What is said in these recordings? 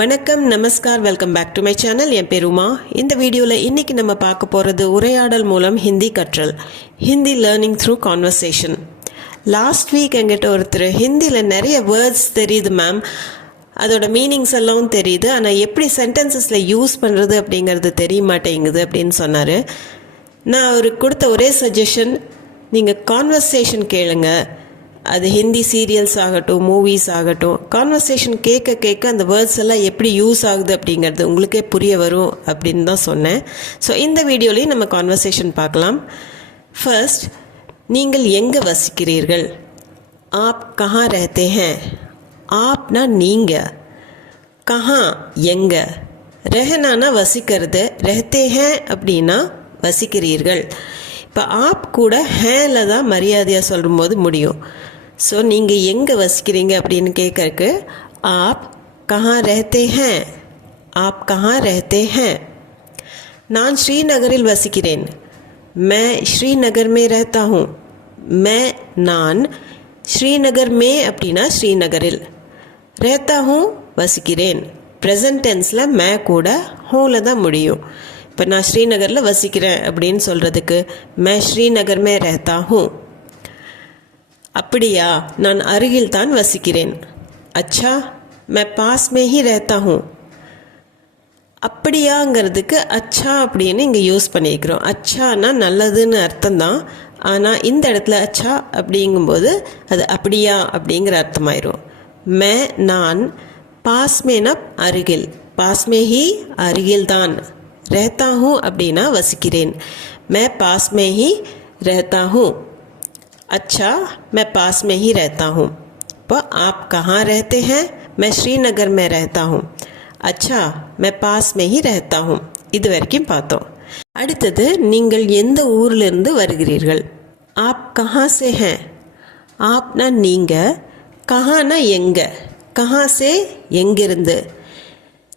வணக்கம், நமஸ்கார், welcome back to my channel. என் பேர் உமா. இந்த வீடியோவில் இன்றைக்கி நம்ம பார்க்க போகிறது உரையாடல் மூலம் ஹிந்தி கற்றல், Hindi learning through conversation. Last week என்கிட்ட ஒருத்தர் ஹிந்தியில் நிறைய வேர்ட்ஸ் தெரியுது மேம், அதோட மீனிங்ஸ் எல்லாம் தெரியுது, ஆனால் எப்படி சென்டென்சஸில் யூஸ் பண்ணுறது அப்படிங்கிறது தெரிய மாட்டேங்குது அப்படின்னு சொன்னார். நான் அவருக்கு கொடுத்த ஒரே சஜஷன், நீங்கள் கான்வர்சேஷன் கேளுங்க. அது ஹிந்தி சீரியல்ஸ் ஆகட்டும், மூவிஸ் ஆகட்டும், கான்வர்சேஷன் கேட்க கேட்க அந்த வேர்ட்ஸ் எல்லாம் எப்படி யூஸ் ஆகுது அப்படிங்கிறது உங்களுக்கே புரிய வரும் அப்படின்னு தான் சொன்னேன். ஸோ இந்த வீடியோலையும் நம்ம கான்வர்சேஷன் பார்க்கலாம். ஃபர்ஸ்ட், நீங்கள் எங்கே வசிக்கிறீர்கள்? ஆப் கஹா ரஹதே ஹேன்? ஆப்னா நீங்கள், கஹா எங்கே, ரெஹனானா வசிக்கிறது, ரஹதே ஹேன் அப்படின்னா வசிக்கிறீர்கள். இப்போ ஆப் கூட ஹேல தான் மரியாதையாக சொல்லும்போது முடியும். ஸோ நீங்கள் எங்கே வசிக்கிறீங்க அப்படின்னு கேட்கறக்கு ஆப் கஹா ரஹதே ஹேன், ஆப் கஹா ரஹதே ஹேன். நான் ஸ்ரீநகரில் வசிக்கிறேன். மே ஸ்ரீநகர் மே ரஹதா ஹூம். மே நான், ஸ்ரீநகர் மே அப்படின்னா ஸ்ரீநகரில், ரஹதா ஹூம் வசிக்கிறேன். ப்ரெசன்ட் டென்ஸில் மே கூட ஹூவில் தான் முடியும். இப்போ நான் ஸ்ரீநகரில் வசிக்கிறேன் அப்படின்னு சொல்கிறதுக்கு மே ஸ்ரீநகர் மே ரஹதா ஹூம். அப்படியா, நான் அருகில் தான் வசிக்கிறேன். அச்சா, மே பாஸ் மே ஹி ரஹதா ஹூம். அப்படியாங்கிறதுக்கு அச்சா அப்படின்னு இங்கே யூஸ் பண்ணிக்கிறோம். அச்சானா நல்லதுன்னு அர்த்தம்தான், ஆனால் இந்த இடத்துல அச்சா அப்படிங்கும்போது அது அப்படியா அப்படிங்கிற அர்த்தமாயிரும். மே நான், பாஸ் மேனா அருகில், பாஸ் மே ஹி அருகில் தான், रहता हूँ அப்படின்னா வசிக்கிறேன். मैं पास में ही रहता हूँ. अच्छा, मैं पास में ही रहता हूँ. तो आप कहाँ रहते हैं? मैं श्रीनगर में रहता हूँ. अच्छा, मैं पास में ही रहता हूँ. இது வரைக்கும் பார்த்தோம். அடுத்தது, நீங்கள் எந்த ஊரிலிருந்து வருகிறீர்கள்? आप कहाँ से हैं? आपனா நீங்கள், கஹானா எங்கே, கஹா சே எங்கிருந்து,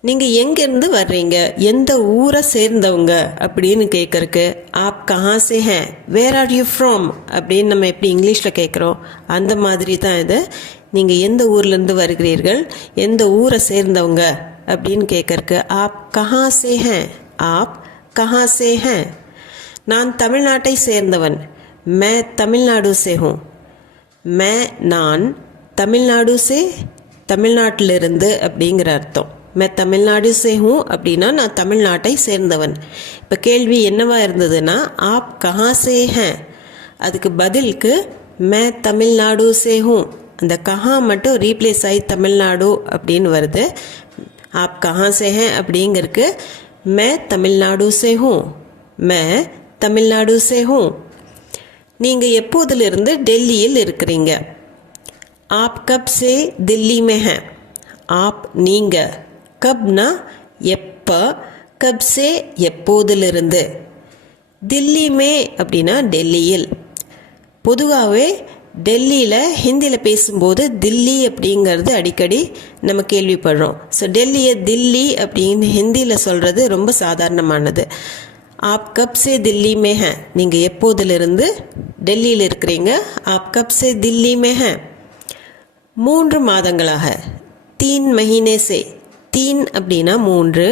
நீங்கள் எங்கேருந்து வர்றீங்க, எந்த ஊரை சேர்ந்தவங்க அப்படின்னு கேட்குறக்கு ஆப் கஹா சே ஹேன், வேர் ஆர் யூ ஃப்ரம் அப்படின்னு நம்ம எப்படி இங்கிலீஷில் கேட்குறோம் அந்த மாதிரி தான் இது. நீங்கள் எந்த ஊர்லேருந்து வருகிறீர்கள், எந்த ஊரை சேர்ந்தவங்க அப்படின்னு கேட்குறக்கு ஆப் கஹா சே ஹேன், ஆப் கஹா சே ஹேன். நான் தமிழ்நாட்டை சேர்ந்தவன். மே தமிழ்நாடு சே ஹூம். மே நான், தமிழ்நாடு சே தமிழ்நாட்டிலிருந்து அப்படிங்கிற அர்த்தம். மே தமிழ்நாடு சே ஹூம் அப்படின்னா நான் தமிழ்நாட்டை சேர்ந்தவன். இப்போ கேள்வி என்னவா இருந்ததுன்னா ஆப் கஹா சே ஹேன், அதுக்கு பதிலுக்கு மே தமிழ்நாடு சே ஹூம், அந்த கஹா மட்டும் ரீப்ளேஸ் ஆகி தமிழ்நாடு அப்படின்னு வருது. ஆப் கஹா சே ஹேன் அப்படிங்கிறதுக்கு மே தமிழ்நாடு சே ஹூம், மே தமிழ்நாடு சே ஹூம். நீங்கள் எப்போதிலிருந்து டெல்லியில் இருக்கிறீங்க? ஆப் கப் சே தில்லி மே ஹேன். ஆப் நீங்கள், கப்னா எப்போ, கப் சே எப்போதிலிருந்து, தில்லி மே அப்படின்னா டெல்லியில். பொதுவாகவே டெல்லியில் ஹிந்தியில் பேசும்போது தில்லி அப்படிங்கிறது அடிக்கடி நம்ம கேள்விப்படுறோம். ஸோ டெல்லியை தில்லி அப்படின்னு ஹிந்தியில் சொல்கிறது ரொம்ப சாதாரணமானது. ஆப் கப் சே தில்லி மே ஹேன், நீங்கள் எப்போதிலிருந்து டெல்லியில் இருக்கிறீங்க. ஆப் கப் சே தில்லி மே ஹேன். 3 மாதங்களாக. 3 மஹீனே சே, 3 அப்படின்னா 3,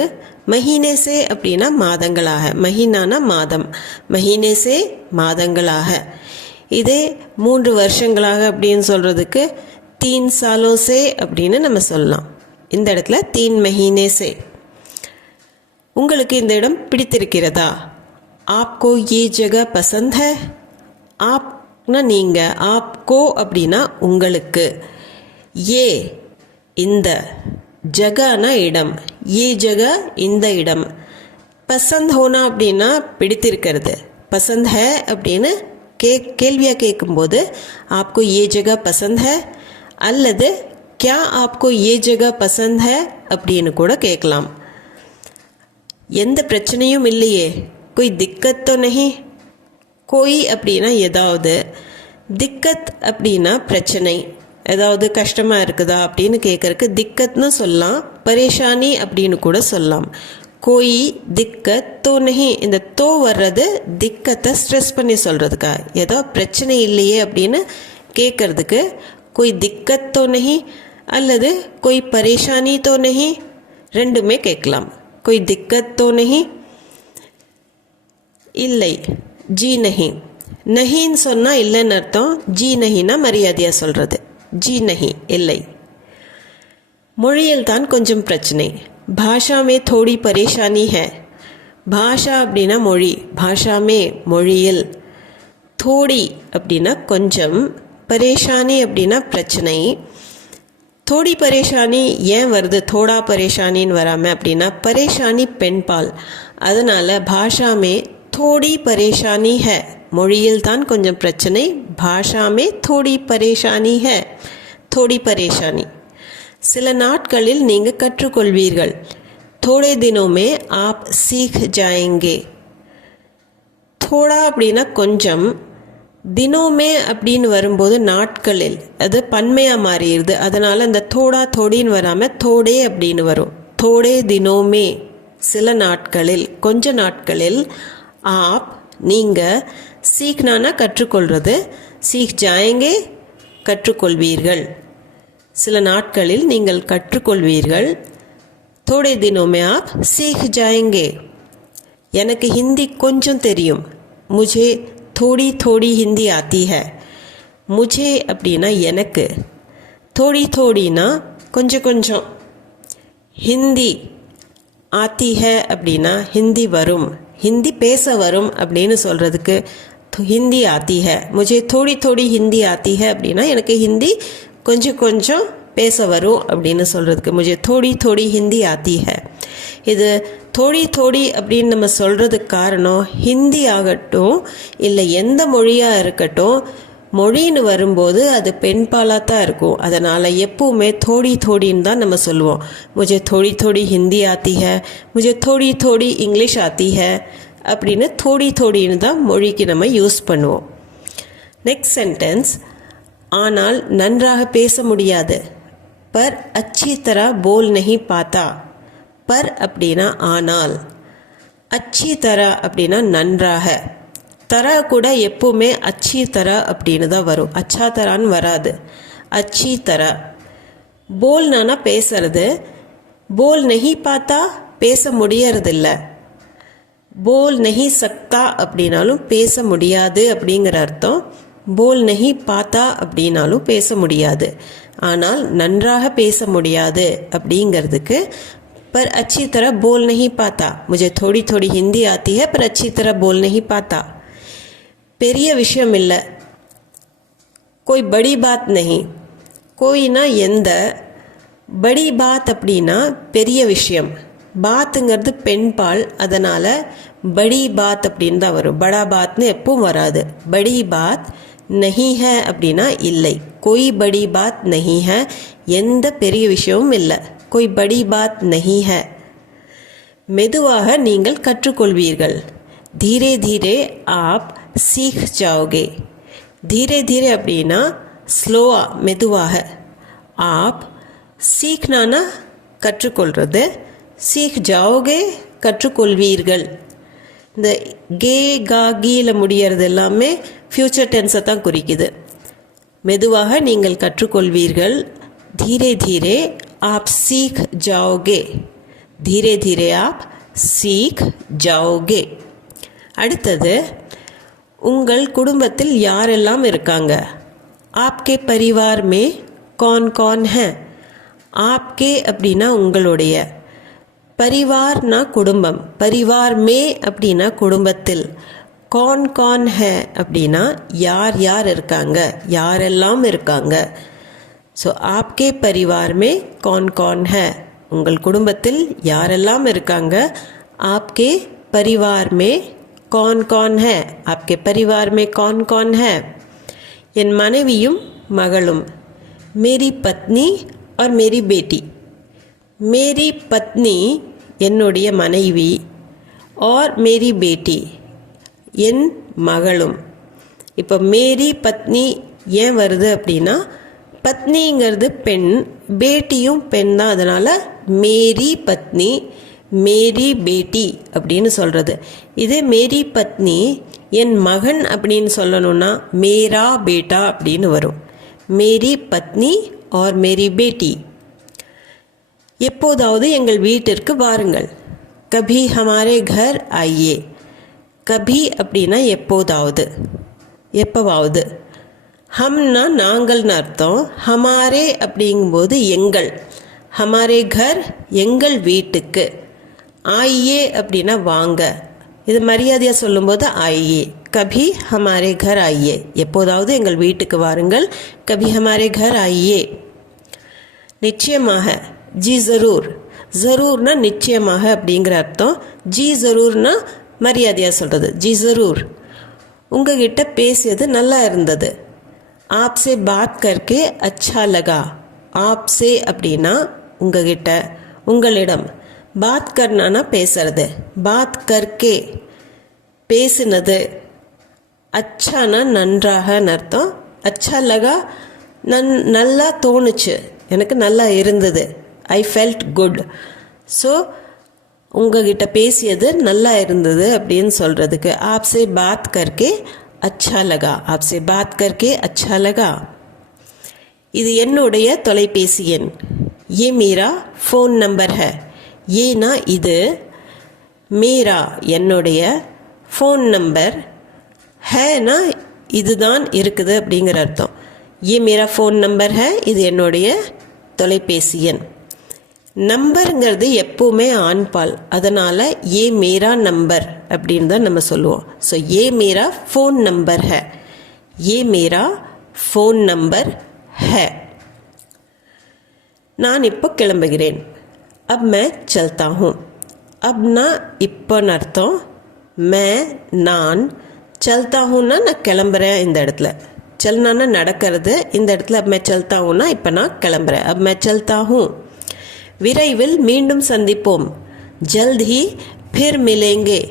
மஹீனே சே அப்படின்னா மாதங்களாக, மஹீனானா மாதம், மஹீனே சே மாதங்களாக. இதே 3 வருஷங்களாக அப்படின்னு சொல்கிறதுக்கு 3 சாலோ சே அப்படின்னு நம்ம சொல்லலாம். இந்த இடத்துல 3 மஹீனே சே. உங்களுக்கு இந்த இடம் பிடித்திருக்கிறதா? ஆப்கோ ஏ ஜகா பசந்த் ஹை? ஆப்னா நீங்கள், ஆப்கோ அப்படின்னா உங்களுக்கு, ஏ இந்த, ஜகானா இடம், ஏ ஜகா இந்த இடம், பசந்த் ஹோனா அப்படின்னா பிடித்திருக்கிறது, பசந்த் ஹே அப்படின்னு கேள்வியாக கேட்கும்போது ஆப்கோ ஏ ஜகா பசந்த் ஹே அல்லது கியா ஆப்கோ ஏ ஜகா பசந்த் ஹே அப்படின்னு கூட கேட்கலாம். எந்த பிரச்சனையும் இல்லையே, கோய் திக்கத் தோ நஹி. கோய் அப்படின்னா ஏதாவது, திக்கத் அப்படின்னா பிரச்சனை, ஏதாவது கஷ்டமாக இருக்குதா அப்படின்னு கேட்குறக்கு திக்கத்னு சொல்லலாம், பரேஷானி அப்படின்னு கூட சொல்லலாம். கோய் திக்கத் தோ நஹி, இந்த தோ வர்றது திக்கத்தை ஸ்ட்ரெஸ் பண்ணி சொல்கிறதுக்கா, ஏதோ பிரச்சனை இல்லையே அப்படின்னு கேட்குறதுக்கு கோய் திக்கத் தோ நஹி அல்லது கோய் பரேஷானி தோ நஹி, ரெண்டுமே கேட்கலாம். कोई दिक्कत तो नहीं, இல்லை, ஜி நஹி. நஹின்னு சொன்னால் இல்லைன்னு அர்த்தம். ஜி நஹின்னா மரியாதையாக சொல்கிறது. ஜி நஹி இல்லை. மொழியில் தான் கொஞ்சம் பிரச்சனை. பாஷா மே தோடி பரேஷானி ஹை. பாஷா அப்படின்னா மொழி, பாஷா மே மொழியில், தோடி அப்படின்னா கொஞ்சம், பரேஷானி அப்படின்னா பிரச்சனை. தோடி பரேஷானி ஏன் வருது தோடா பரேஷானின்னு வராமல் அப்படின்னா பரேஷானி பெண்பால், அதனால் பாஷா மே தோடி பரேஷானி ஹை, மொழியில் தான் கொஞ்சம் பிரச்சனை. பாஷா மே தோடி பரேஷானி ஹை, தோடி பரேஷானி. சில நாட்களில் நீங்கள் கற்றுக்கொள்வீர்கள். थोड़े दिनों में आप सीख जाएंगे. थोड़ा அப்படின்னா கொஞ்சம், தினோமே அப்படின்னு வரும்போது நாட்களில், அது பன்மையாக மாறிடுது. அதனால் அந்த தோடா தோடின்னு வராமல் தோடே அப்படின்னு வரும். தோடே தினோமே சில நாட்களில், கொஞ்ச நாட்களில், ஆப் நீங்கள், சீக்னானா கற்றுக்கொள்வது, சீக் ஜாயங்கே கற்றுக்கொள்வீர்கள். சில நாட்களில் நீங்கள் கற்றுக்கொள்வீர்கள். थोड़े दिनों में आप सीख जाएंगे. எனக்கு ஹிந்தி கொஞ்சம் தெரியும். मुझे थोड़ी थोड़ी हिंदी आती है. मुझे அப்படின்னா எனக்கு, थोड़ी थोड़ीனா கொஞ்சம் கொஞ்சம், ஹிந்தி ஆத்தி है அப்படின்னா ஹிந்தி வரும், ஹிந்தி பேச வரும் அப்படின்னு சொல்கிறதுக்கு ஹிந்தி ஆத்தி है. मुझे थोड़ी थोड़ी हिंदी आती है அப்படின்னா எனக்கு ஹிந்தி கொஞ்சம் கொஞ்சம் பேச வரும் அப்படின்னு சொல்கிறதுக்கு मुझे थोड़ी थोड़ी हिंदी आती है. இது थोड़ी थोड़ी அப்படின்னு நம்ம சொல்கிறதுக்கு காரணம், ஹிந்தி ஆகட்டும் இல்லை எந்த மொழியாக இருக்கட்டும், மொழின்னு வரும்போது அது பெண்பாலாக தான் இருக்கும். அதனால் எப்பவுமே थोड़ी थोड़ीன்னு தான் நம்ம சொல்லுவோம். मुझे थोड़ी थोड़ी हिंदी आती है, मुझे थोड़ी थोड़ी इंग्लिश आती है அப்படின்னு थोड़ी थोड़ीன்னு தான் மொழிக்கு நம்ம யூஸ் பண்ணுவோம். நெக்ஸ்ட் சென்டென்ஸ், ஆனால் நன்றாக பேச முடியாது. पर अच्छी तरह बोल नहीं पाता. पर அப்படின்னா ஆனால், अच्छी तरह அப்படின்னா நன்றாக. தர கூட எப்பவுமே अच्छी तरह அப்படின்னு தான் வரும், अच्छा தரான்னு வராது. अच्छी तरह. போல்னானா பேசுறது, போல் நஹி பார்த்தா பேச முடியறதில்ல. போல் நஹி சக்தா அப்படின்னாலும் பேச முடியாது அப்படிங்கிற அர்த்தம். போல் நஹி பார்த்தா அப்படின்னாலும் பேச முடியாது. ஆனால் நன்றாக பேச முடியாது அப்படிங்கிறதுக்கு पर अच्छी तरह बोल नहीं पाता. मुझे थोड़ी थोड़ी हिंदी आती है पर अच्छी तरह बोल नहीं पाता. பெரிய விஷயம் இல்லை, कोई बड़ी बात नहीं. कोईனா எந்த, बड़ी बात அப்படின்னா பெரிய விஷயம். பாத்துங்கிறது பெண்பால், அதனால் படி பாத் அப்படின்னு தான் வரும். படா பாத்னு எப்பவும் வராது. படி பாத் नहीं है அப்படின்னா இல்லை. कोई बड़ी बात नहीं है, எந்த பெரிய விஷயமும் இல்லை. कोई बड़ी बात नहीं है. மெதுவாக நீங்கள் கற்றுக்கொள்வீர்கள். धीरे धीरे आप सीख जाओगे. धीरे धीरे அப்படின்னா ஸ்லோவா, மெதுவாக. ஆப் சீக்னானா கற்றுக்கொள்வது, சீக் ஜாओगे கற்றுக்கொள்வீர்கள். இந்த கே கா கீயில் முடியறது எல்லாமே ஃப்யூச்சர் டென்ஸை தான் குறிக்குது. மெதுவாக நீங்கள் கற்றுக்கொள்வீர்கள். धीरे धीरे आप सीख जाओगे. धीरे धीरे आप सीख जाओगे. அடுத்தது, உங்கள் குடும்பத்தில் யாரெல்லாம் இருக்காங்க. आपके परिवार में कौन कौन है. आपके அப்படின்னா உங்களுடைய, परिवारனா குடும்பம், परिवार में அப்படின்னா குடும்பத்தில், कौन कौन है அப்படின்னா யார் யார் இருக்காங்க, யாரெல்லாம் இருக்காங்க. ஸோ आपके परिवार में कौन कौन है, உங்கள் குடும்பத்தில் யாரெல்லாம் இருக்காங்க. आपके परिवार में कौन कौन है, आपके परिवार में कौन कौन है. என் மனைவியும் மகளும், मेरी पत्नी और मेरी बेटी. मेरी पत्नी என்னுடைய மனைவி, और मेरी बेटी என் மகளும். இப்போ மேரி பத்னி ஏன் வருது அப்படின்னா, பத்னிங்கிறது பெண், பேட்டியும் பெண் தான், அதனால் மேரி பத்னி, மேரி பேட்டி அப்படின்னு சொல்கிறது. இதே மேரி பத்னி என் மகன் அப்படின்னு சொல்லணும்னா மேரா பேட்டா அப்படின்னு வரும். மேரி பத்னி और मेरी बेटी. எப்போதாவது எங்கள் வீட்டிற்கு வாருங்கள். கபி ஹமாரே கர் ஆயியே. கபி அப்படின்னா எப்போதாவது, எப்போவாவது. ஹம்னா நாங்கள்னு அர்த்தம். ஹமாரே அப்படிங்கும்போது எங்கள். ஹமாரே கர் எங்கள் வீட்டுக்கு. ஆயியே அப்படின்னா வாங்க. இது மரியாதையாக சொல்லும்போது ஆயியே. கபி ஹமாரே கர் ஆயியே. எப்போதாவது எங்கள் வீட்டுக்கு வாருங்கள். கபி ஹமாரே கர் ஆயியே. நிச்சயமாக. ஜி ஜரூர். ஜரூர்னா நிச்சயமாக அப்படிங்கிற அர்த்தம். ஜி ஜரூர்னா மரியாதையாக சொல்கிறது. ஜி ஜரூர். உங்ககிட்ட பேசியது நல்லா இருந்தது. ஆப்சே பாத் கர்கே அச்சா லகா. ஆப்சே அப்படின்னா உங்ககிட்ட, உங்களிடம். பாத் கர்னானா பேசுறது. பாத் கர்கே பேசினது. அச்சானா நன்றாகன்னு அர்த்தம். அச்சா லகா நல்லா தோணுச்சு, எனக்கு நல்லா இருந்தது. I felt good. ஸோ உங்ககிட்ட பேசியது நல்லா இருந்தது அப்படின்னு சொல்கிறதுக்கு ஆப்சே பாத் கர்கே அச்சா லகா. ஆப்சே பாத் கர்கே அச்சா லகா. இது என்னுடைய தொலைபேசி எண். ஏ மீரா ஃபோன் நம்பர் ஹை. ஏனா இது, மீரா என்னுடைய, ஃபோன் நம்பர், ஹேனா இதுதான் இருக்குது அப்படிங்கிற அர்த்தம். ஏ மீரா ஃபோன் நம்பர் ஹை, இது என்னுடைய தொலைபேசி எண். நம்பருங்கிறது எப்போவுமே ஆண்பால், அதனால் ஏ மீரா நம்பர் அப்படின்னு தான் நம்ம சொல்லுவோம். ஸோ ஏ மீரா ஃபோன் நம்பர் ஹை. ஏ மீரா ஃபோன் நம்பர் ஹை. நான் இப்போ கிளம்புகிறேன். அப் மே சல்தா ஹூம். அப்னா இப்போன்னு அர்த்தம். மே நான், சல்தா ஹூன்னா நான் கிளம்புறேன். இந்த இடத்துல சல்னானா நடக்கிறது. இந்த இடத்துல அப் மே சல்தா ஹூன்னா இப்போ நான் கிளம்புறேன். அப் மே சல்தா ஹூம். விரைவில் மீண்டும் சந்திப்போம். ஜல்த் ஹி ஃபிர் மிலேங்கே.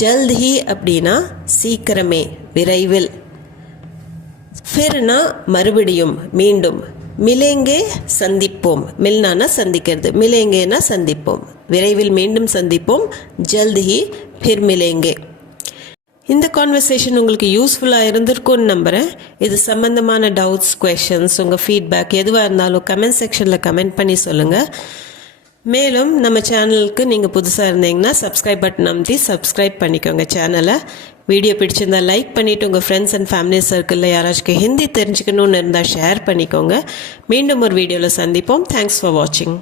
ஜல்த் ஹி அப்படின்னா சீக்கிரமே, விரைவில். ஃபிர்னா மறுபடியும், மீண்டும். மிலேங்கே சந்திப்போம். மில்னானா சந்திக்கிறது, மிலேங்கேனா சந்திப்போம். விரைவில் மீண்டும் சந்திப்போம். ஜல்த் ஹி ஃபிர் மிலேங்கே. இந்த கான்வர்சேஷன் உங்களுக்கு யூஸ்ஃபுல்லாக இருந்திருக்கும்னு நம்புகிறேன். இது சம்மந்தமான டவுட்ஸ், குவெஷன்ஸ், உங்கள் ஃபீட்பேக் எதுவாக இருந்தாலும் கமெண்ட் செக்ஷனில் கமெண்ட் பண்ணி சொல்லுங்கள். மேலும் நம்ம சேனலுக்கு நீங்கள் புதுசாக இருந்தீங்கன்னா சப்ஸ்கிரைப் பட்டன் அமுத்தி சப்ஸ்கிரைப் பண்ணிக்கோங்க சேனலை. வீடியோ பிடிச்சிருந்தால் லைக் பண்ணிவிட்டு உங்கள் ஃப்ரெண்ட்ஸ் அண்ட் ஃபேமிலி சர்க்கிளில் யாராச்சும் ஹிந்தி தெரிஞ்சுக்கணுன்னு இருந்தால் ஷேர் பண்ணிக்கோங்க. மீண்டும் ஒரு வீடியோவில் சந்திப்போம். தேங்க்ஸ் ஃபார் வாட்சிங்.